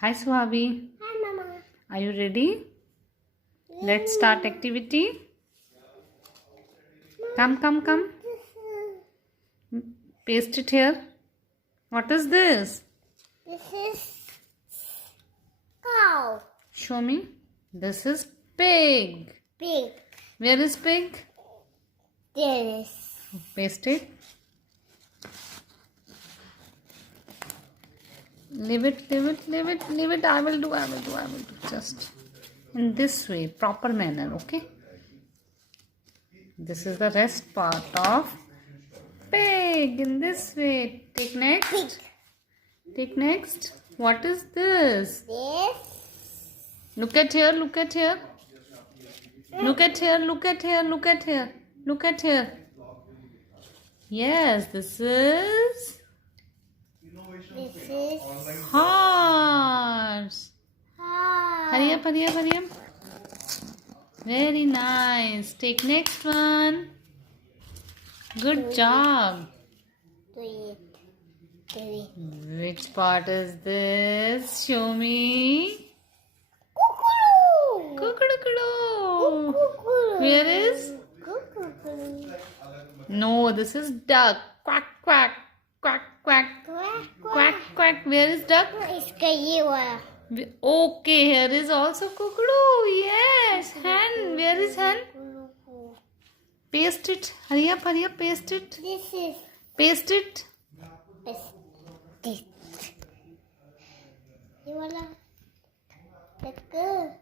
Hi Suhavi. Hi, Mama. Are you ready? Let's start activity. Come. Paste it here. What is this? This is cow. Show me. This is pig. Pig. Where is pig? There is. Paste it. Leave it. I will do. Just in this way, proper manner, okay? This is the rest part of pig. In this way. Take next. Pig. Take next. What is this? This. Look at here. Look at here. Yes, this is This is horse. cow. Hurry up. Very nice. Take next one. Good job. Do it. Which part is this? Show me. Cuckoo. Cuckoo. Cuckoo. Where is? Cuckoo. No, this is duck. Quack. Quack. Where is duck? It's Kayuwa. Okay, here is also cuckoo. Yes. Hen. Where is hen? Paste it. Hurry up. Paste it. This is Paste it. this. You wanna? Let's go.